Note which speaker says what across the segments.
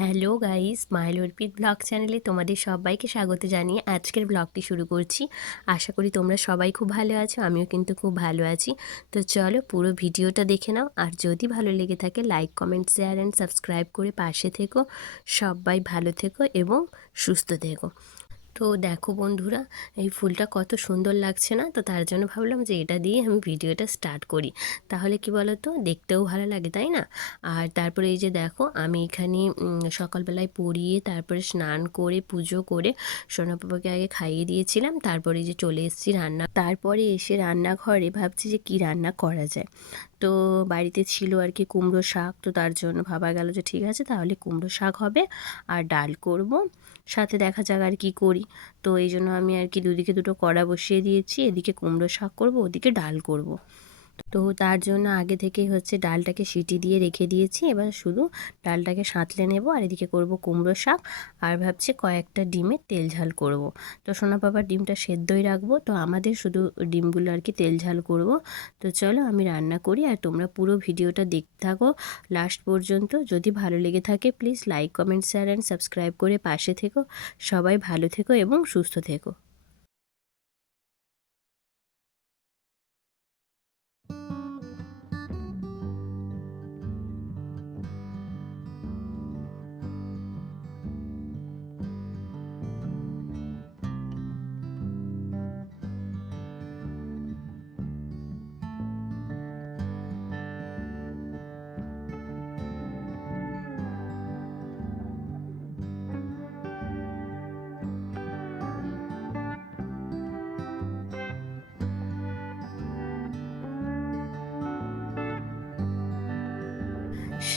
Speaker 1: Hello guys মাইল Arpit blog চ্যানেলে তোমাদের সবাইকে স্বাগত জানিয়ে আজকের ব্লগটি শুরু করছি। আশা করি তোমরা সবাই খুব ভালো আছো, আমিও কিন্তু খুব ভালো আছি। তো চলো পুরো ভিডিওটা দেখে নাও, আর যদি ভালো লেগে থাকে like, comment, share, and subscribe করে পাশে থেকো। সবাই ভালো থেকো এবং সুস্থ থেকো। তো দেখো বন্ধুরা, এই ফুলটা কত সুন্দর লাগছে না? তো তার জন্য ভাবলাম যে এটা দিয়ে আমি ভিডিওটা স্টার্ট করি। তাহলে কি তো দেখতেও ভালো লাগে, তাই না? আর তারপরে এই যে দেখো, আমি এখানে সকালবেলায় পড়িয়ে তারপরে স্নান করে, পুজো করে সোনাপাপাকে আগে খাইয়ে দিয়েছিলাম। তারপরে যে চলে এসেছি রান্না, তারপরে এসে রান্নাঘরে ভাবছি যে কি রান্না করা যায়। তো বাড়িতে ছিল আর কি কুমড়ো শাক। তো তার জন্য ভাবা গেল যে ঠিক আছে, তাহলে কুমড়ো শাক হবে আর ডাল করব। সাথে দেখা যাক আর কি করি। তো এই জন্য আমি আর কি দুদিকে দুটো কড়া বসিয়ে দিয়েছি। এদিকে কুমড়ো শাক করব, ওদিকে ডাল করব। তো তার জন্য আগে থেকেই হচ্ছে ডালটাকে সিটি দিয়ে রেখে দিয়েছি। এবার শুধু ডালটাকে সাঁতলে নেব আর এদিকে করব কুমড়ো শাক আর ভাবছি কয়েকটা ডিমের তেল ঝাল করব। তো সোনা বাবার ডিমটা সেদ্ধই রাখব, তো আমাদের শুধু ডিমগুলো আর কি তেল ঝাল করব। তো চলো আমি রান্না করি আর তোমরা পুরো ভিডিওটা দেখতে থাকো লাস্ট পর্যন্ত। যদি ভালো লেগে থাকে please like, comment, share and subscribe করে পাশে থেকো। সবাই ভালো থেকো এবং সুস্থ থেকো।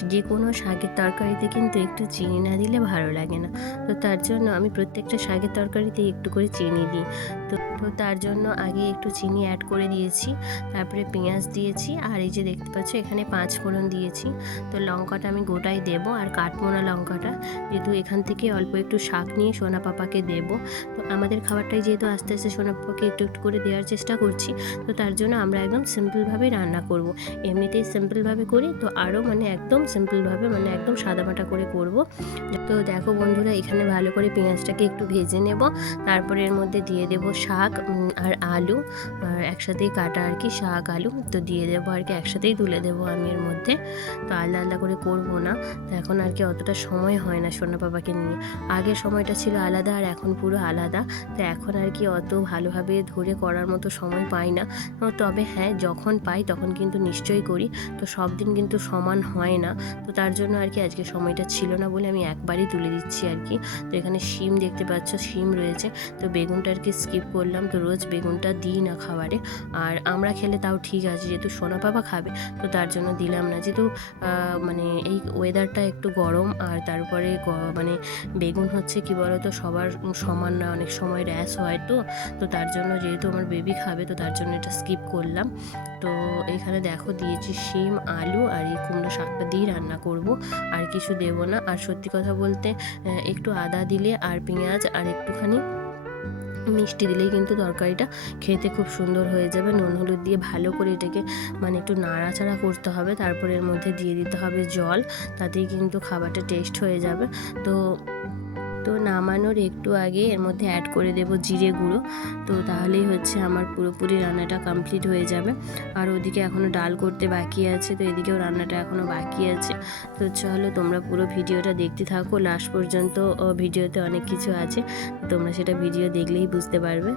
Speaker 1: যে কোনো শাকের তরকারিতে কিন্তু একটু চিনি না দিলে ভালো লাগে না। তো তার জন্য আমি প্রত্যেকটা শাকের তরকারিতে একটু করে চিনি দিই। তো তো তার জন্য আগে একটু চিনি অ্যাড করে দিয়েছি, তারপরে পেঁয়াজ দিয়েছি, আর এই যে দেখতে পাচ্ছ এখানে পাঁচ ফোড়ন দিয়েছি। তো লঙ্কাটা আমি গোটাই দেব, আর কাঠমোনা লঙ্কাটা যেহেতু এখান থেকে অল্প একটু শাক নিয়ে সোনা পাপাকে দেব। তো আমাদের খাবারটাই যেহেতু আস্তে আস্তে সোনা পাপাকে একটু একটু করে দেওয়ার চেষ্টা করছি, তো তার জন্য আমরা একদম সিম্পলভাবে রান্না করব। এমনিতেই সিম্পলভাবে করি, তো আরও মানে একদম সিম্পলভাবে মানে একদম সাদামাটা করে করব। তো দেখো বন্ধুরা, এখানে ভালো করে পেঁয়াজটাকে একটু ভেজে নেব। তারপরে এর মধ্যে দিয়ে দেব শাক আর আলু, আর একসাথেই কাটা আর কি শাক, আলু। তো দিয়ে দেবো আর কি, একসাথেই তুলে দেবো আমি এর মধ্যে। তো আলাদা আলাদা করে করব না। তো এখন আর কি অতটা সময় হয় না সোনা বাবাকে নিয়ে। আগের সময়টা ছিল আলাদা, আর এখন পুরো আলাদা। তো এখন আর কি অত ভালোভাবে ধরে করার মতো সময় পাই না। তবে হ্যাঁ যখন পাই তখন কিন্তু নিশ্চয়ই করি। তো সব দিন কিন্তু সমান হয় না। তো তার জন্য আর কি আজকে সময়টা ছিল না বলে আমি একবারই তুলে দিচ্ছি আর কি। তো এখানে শিম দেখতে পাচ্ছ, শিম রয়েছে। তো বেগুনটা আর কি স্কিপ করলাম। তো রোজ বেগুনটা দিই না খাবারে। আর আমরা খেলে তাও ঠিক আছে, যেহেতু সোনা পাপা খাবে, তো তার জন্য দিলাম না। যেহেতু মানে এই ওয়েদারটা একটু গরম, আর তারপরে মানে বেগুন হচ্ছে কি বলতো, সবার সমান না, অনেক সময় র্যাশ হয় তো। তো তার জন্য যেহেতু আমার বেবি খাবে, তো তার জন্য এটা স্কিপ করলাম। তো এখানে দেখো দিয়েছি শিম, আলু আর এই কুমড়ো শাকটা দিয়ে রান্না করব। আর কিছু দেব না। আর সত্যি কথা বলতে একটু আদা দিলে আর পেঁয়াজ আর একটুখানি মিষ্টি দিলেই কিন্তু তরকারিটা খেতে খুব সুন্দর হয়ে যাবে। নুন হলুদ দিয়ে ভালো করে এটাকে মানে একটু নাড়াচাড়া করতে হবে। তারপরে এর মধ্যে দিয়ে দিতে হবে জল। তাতেই কিন্তু খাবারটা টেস্ট হয়ে যাবে। তো তো নামানোর একটু আগে এর মধ্যে অ্যাড করে দেব জিরে গুঁড়ো। তো তাহলেই হচ্ছে আমার পুরোপুরি রান্নাটা কমপ্লিট হয়ে যাবে। আর ওদিকে এখনও ডাল করতে বাকি আছে, তো এদিকেও রান্নাটা এখনও বাকি আছে। তো চলো তোমরা পুরো ভিডিওটা দেখতে থাকো লাস্ট পর্যন্ত ভিডিওতে অনেক কিছু আছে। তোমরা সেটা ভিডিও দেখলেই বুঝতে পারবে।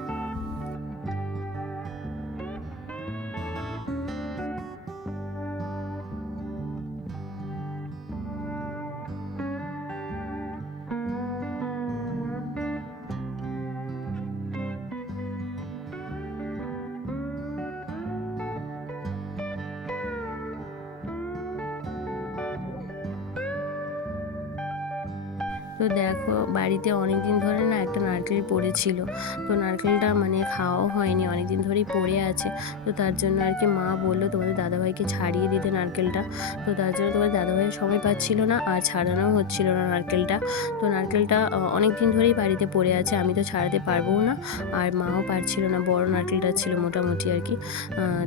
Speaker 1: তো দেখো, বাড়িতে অনেক দিন ধরে না একটা নারকেল পড়েছিল। তো নারকেলটা মানে খাওয়াও হয়নি অনেক দিন ধরেই পড়ে আছে। তো তার জন্য আর কি মা বলল, তোমাদের দাদাভাইকে ছাড়িয়ে দিতে নারকেলটা। তো তার জন্য তোমার দাদাভাইয়ের সময় পাচ্ছিল না, আর ছাড়ানোও হচ্ছিল না নারকেলটা। তো নারকেলটা অনেক দিন ধরেই বাড়িতে পড়ে আছে, আমি তো ছাড়াতে পারব না, আর মাও পারছিল না, বড় নারকেলটা ছিল মোটামুটি আর কি।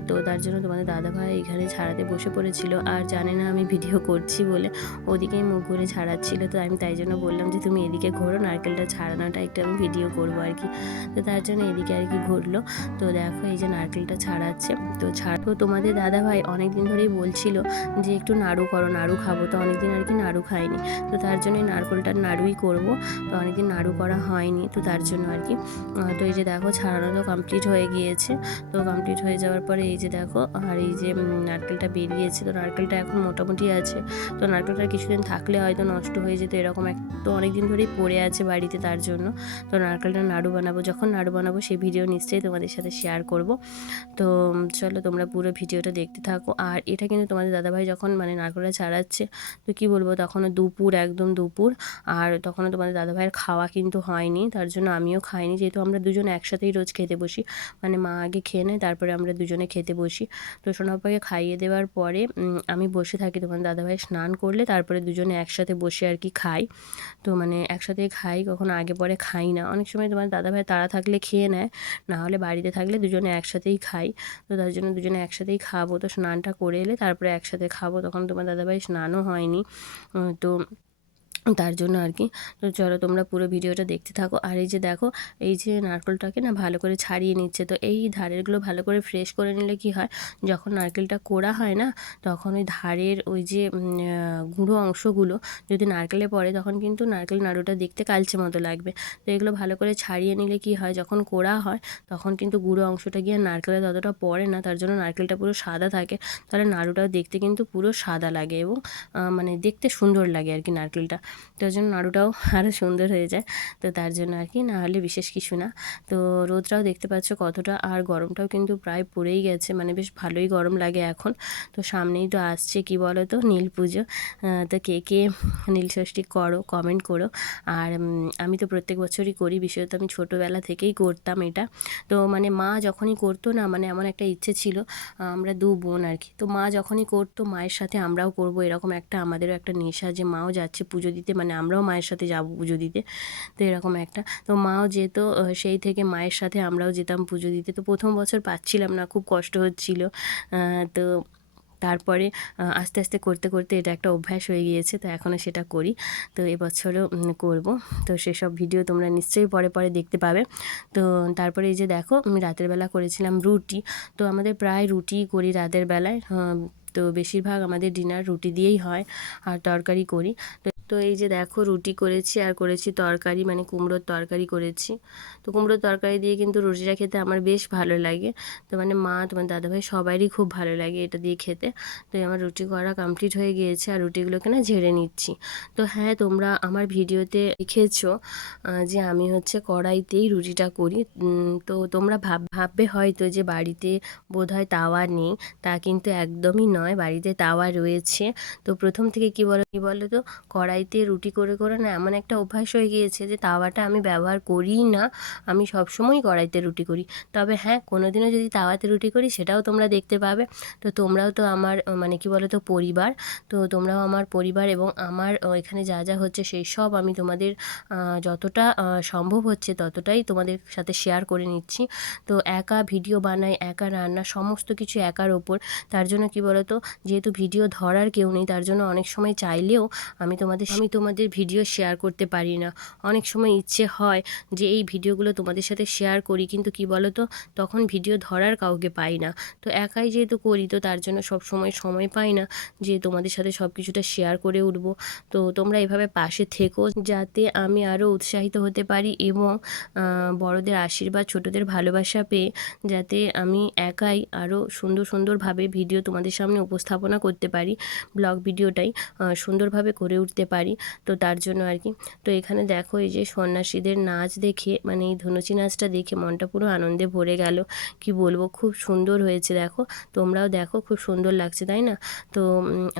Speaker 1: তো তার জন্য তোমাদের দাদাভাই এখানে ছাড়াতে বসে পড়েছিল, আর জানে না আমি ভিডিও করছি বলে, ওদিকেই মুখ ঘুরে ছাড়াচ্ছিল, তো আমি তাই জন্য বললাম যে তুমি এদিকে ঘোরো, নারকেলটা ছাড়ানোটা একটু আমি ভিডিও করব আর কি। তো তার জন্য এদিকে আর কি ঘুরলো। তো দেখো এই যে নারকেলটা ছাড়াচ্ছে। তো ছাড়ো তোমাদের দাদা ভাই অনেক দিন ধরেই বলছিল যে একটু নাড়ু করো, নাড়ু খাব। তো অনেকদিন আর কি নাড়ু খাইনি তো তার জন্যই নারকেলটা নাড়ুই করব। তো অনেকদিন নাড়ু করা হয়নি। তো তার জন্য আর কি। তো এই যে দেখো ছাড়ানো তো কমপ্লিট হয়ে গিয়েছে। তো কমপ্লিট হয়ে যাওয়ার পরে এই যে দেখো, আর এই যে নারকেলটা বেরিয়েছে। তো নারকেলটা এখন মোটামুটি আছে। তো নারকেলটা কিছুদিন থাকলে হয়তো নষ্ট হয়ে যেত এরকম এক তো অনেক দিন ধরেই পড়ে আছে বাড়িতে তার জন্য। তো নারকেলটা নাড়ু বানাবো, যখন নাড়ু বানাবো সেই ভিডিও নিশ্চয়ই তোমাদের সাথে শেয়ার করব। তো চলো তোমরা পুরো ভিডিওটা দেখতে থাকো। আর এটা কিন্তু তোমাদের দাদাভাই যখন মানে নারকেলটা ছাড়াচ্ছে, তো কি বলব তখনও দুপুর, একদম দুপুর। আর তখনও তোমাদের দাদাভাইয়ের খাওয়া কিন্তু হয়নি, তার জন্য আমিও খাইনি। যেহেতু আমরা দুজন একসাথেই রোজ খেতে বসি মানে মা আগে খেয়ে নেয়, তারপরে আমরা দুজনে খেতে বসি। তো সোনাপাকে খাইয়ে দেওয়ার পরে আমি বসে থাকি তোমার দাদাভাই স্নান করলে, তারপরে দুজনে একসাথে বসে আর কি খাই। তো মানে একসাথে খাই, কখনো আগে পরে খাই না। অনেক সময় তোমার দাদাভাই তারা থাকলে খেয়ে নেয়, না হলে বাড়িতে থাকলে দুজনে একসাথেই খাই। তো তার জন্য দুজনে একসাথেই খাব। তো স্নানটা করে এলে তারপরে একসাথে খাব। তখন তোমার দাদা ভাই স্নানও হয়নি। তো তার জন্য আর কি। তো চলো তোমরা পুরো ভিডিওটা দেখতে থাকো। আর এই যে দেখো, এই যে নারকেলটাকে না ভালো করে ছাড়িয়ে নিচ্ছে। তো এই ধারেরগুলো ভালো করে ফ্রেশ করে নিলে কি হয়, যখন নারকেলটা কোড়া হয় না, তখন ওই ধারের ওই যে গুঁড়ো অংশগুলো যদি নারকেলে পড়ে, তখন কিন্তু নারকেল নাড়ুটা দেখতে কালচে মতো লাগবে। তো এগুলো ভালো করে ছাড়িয়ে নিলে কি হয়, যখন কোড়া হয়, তখন কিন্তু গুঁড়ো অংশটা গিয়ে নারকেলে ততটা পড়ে না। তার জন্য নারকেলটা পুরো সাদা থাকে। তাহলে নাড়ুটাও দেখতে কিন্তু পুরো সাদা লাগে এবং মানে দেখতে সুন্দর লাগে আর কি নারকেলটা। তো ওই জন্য নাড়ুটাও আরও সুন্দর হয়ে যায়। তো তার জন্য আর কি, না হলে বিশেষ কিছু না। তো রোদটাও দেখতে পাচ্ছ কতটা, আর গরমটাও কিন্তু প্রায় পড়েই গেছে মানে বেশ ভালোই গরম লাগে এখন। তো সামনেই তো আসছে, কি বলো তো নীল পুজো। তো কে কে নীল ষষ্ঠী করো কমেন্ট করো। আর আমি তো প্রত্যেক বছরই করি, বিশেষত আমি ছোটোবেলা থেকেই করতাম এটা। তো মানে মা যখনই করতো না মানে এমন একটা ইচ্ছে ছিল, আমরা দু বোন আর কি। তো মা যখনই করতো, মায়ের সাথে আমরাও করব, এরকম একটা, আমাদেরও একটা নেশা যে মাও যাচ্ছে পুজো দিতে মানে আমরাও মায়ের সাথে যাব পুজো দিতে। তো এরকম একটা। তো মাও যেত সেই থেকে মায়ের সাথে আমরাও যেতাম পুজো দিতে। তো প্রথম বছর পাচ্ছিলাম না, খুব কষ্ট হচ্ছিল। তো তারপরে আস্তে আস্তে করতে করতে এটা একটা অভ্যাস হয়ে গিয়েছে। তো এখনও সেটা করি। তো এবছরও করব। তো সেসব ভিডিও তোমরা নিশ্চয়ই পরে পরে দেখতে পাবে। তো তারপরে এই যে দেখো, আমি রাতের বেলা করেছিলাম রুটি। তো আমাদের প্রায় রুটি করি রাতের বেলায়। তো বেশিরভাগ আমাদের ডিনার রুটি দিয়েই হয়, আর তরকারি করি। তো তো এই যে দেখো রুটি করেছি আর করেছি তরকারি মানে কুমড়োর তরকারি করেছি। তো কুমড়োর তরকারি দিয়ে কিন্তু রুটিটা খেতে আমার বেশ ভালো লাগে। তো মানে মা, তোমার দাদাভাই সবারই খুব ভালো লাগে এটা দিয়ে খেতে। তো আমার রুটি করা কমপ্লিট হয়ে গিয়েছে আর রুটিগুলোকে না ঝেড়ে নিচ্ছি। তো হ্যাঁ তোমরা আমার ভিডিওতে দেখেছ যে আমি হচ্ছে কড়াইতেই রুটিটা করি। তো তোমরা ভাব, ভাববে হয়তো যে বাড়িতে বোধহয় তাওয়া নেই, তা কিন্তু একদমই নয়। বাড়িতে তাওয়া রয়েছে। তো প্রথম থেকে কী বলো কী বলো তো কড়াই কড়াইতে রুটি করে করে না এমন একটা অভ্যাস হয়ে গিয়েছে যে তাওয়াটা আমি ব্যবহার করিই না। আমি সবসময় কড়াইতে রুটি করি। তবে হ্যাঁ কোনো দিনও যদি তাওয়াতে রুটি করি, সেটাও তোমরা দেখতে পাবে। তো তোমরাও তো আমার মানে কি বলো তো পরিবার। তো তোমরাও আমার পরিবার এবং আমার এখানে যা যা হচ্ছে সেই সব আমি তোমাদের যতটা সম্ভব হচ্ছে ততটাই তোমাদের সাথে শেয়ার করে নিচ্ছি। তো একা ভিডিও বানাই, একা রান্না, সমস্ত কিছু একার ওপর। তার জন্য কি বলতো, যেহেতু ভিডিও ধরার কেউ নেই, তার জন্য অনেক সময় চাইলেও আমি তোমাদের আমি তোমাদের ভিডিও শেয়ার করতে পারি না। অনেক সময় ইচ্ছে হয় যে এই ভিডিওগুলো তোমাদের সাথে শেয়ার করি, কিন্তু কি বলো তো তখন ভিডিও ধরার কাউকে পাই না। তো একাই যেহেতু করি, তো তার জন্য সব সময় সময় পাই না যে তোমাদের সাথে সব কিছুটা শেয়ার করে উঠব। তো তোমরা এভাবে পাশে থেকো যাতে আমি আরও উৎসাহিত হতে পারি এবং বড়দের আশীর্বাদ, ছোটদের ভালোবাসা পেয়ে যাতে আমি একাই আরও সুন্দর সুন্দরভাবে ভিডিও তোমাদের সামনে উপস্থাপনা করতে পারি, ব্লগ ভিডিওটাই সুন্দরভাবে করে উঠতে পারি। পারি। তো তার জন্য আর কি তো এখানে দেখো এই যে সন্ন্যাসীদের নাচ দেখে মানে এই ধনুচি নাচটা দেখে মনটা পুরো আনন্দে ভরে গেল। কি বলব, খুব সুন্দর হয়েছে দেখো। তোমরাও দেখো, খুব সুন্দর লাগছে, তাই না? তো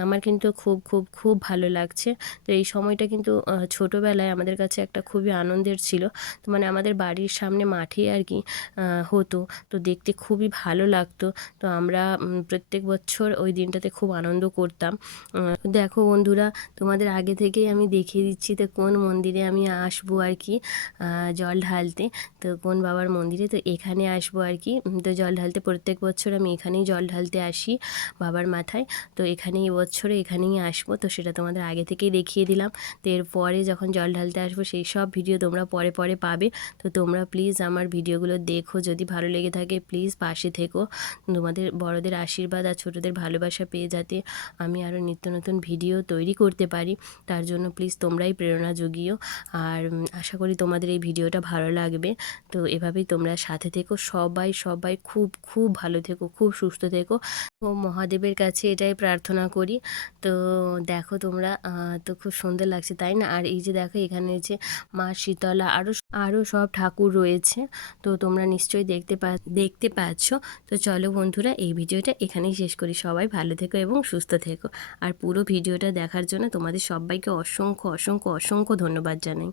Speaker 1: আমার কিন্তু খুব খুব খুব ভালো লাগছে। তো এই সময়টা কিন্তু ছোটোবেলায় আমাদের কাছে একটা খুবই আনন্দের ছিল। তো মানে আমাদের বাড়ির সামনে মাঠে আর কি হতো। তো দেখতে খুবই ভালো লাগতো। তো আমরা প্রত্যেক বছর ওই দিনটাতে খুব আনন্দ করতাম। দেখো বন্ধুরা, তোমাদের আগে থেকেই আমি দেখিয়ে দিচ্ছি তো কোন মন্দিরে আমি আসব আর কি জল ঢালতে। তো কোন বাবার মন্দিরে, তো এখানে আসব আর কি। তো জল ঢালতে প্রত্যেক বছর আমি এখানেই জল ঢালতে আসি বাবার মাথায়। তো এখানেই এবছরে এখানেই আসব। তো সেটা তোমাদের আগে থেকেই দেখিয়ে দিলাম। তো এরপরে যখন জল ঢালতে আসব, সেই সব ভিডিও তোমরা পরে পরে পাবে। তো তোমরা প্লিজ আমার ভিডিওগুলো দেখো। যদি ভালো লেগে থাকে প্লিজ পাশে থেকো। তোমাদের বড়দের আশীর্বাদ আর ছোটোদের ভালোবাসা পেয়ে যাতে আমি আরও নিত্য নতুন ভিডিও তৈরি করতে পারি। তার জন্য প্লিজ তোমরাই প্রেরণা জুগিও। আর আশা করি তোমাদের এই ভিডিওটা ভালো লাগবে। তো এভাবেই তোমরা সাথে থেকো, সবাই সবাই খুব খুব ভালো থেকো, খুব সুস্থ থেকো। ও মহাদেবের কাছে এটাই প্রার্থনা করি। তো দেখো তোমরা তো খুব সুন্দর লাগছে, তাই না? আর এই যে দেখো এখানে যে মা শীতলা আরও আরও সব ঠাকুর রয়েছে। তো তোমরা নিশ্চয়ই দেখতে পা, দেখতে পাচ্ছ। তো চলো বন্ধুরা, এই ভিডিওটা এখানেই শেষ করি। সবাই ভালো থেকো এবং সুস্থ থেকো। আর পুরো ভিডিওটা দেখার জন্য তোমাদের সবাইকে অসংখ্য অসংখ্য অসংখ্য ধন্যবাদ জানাই।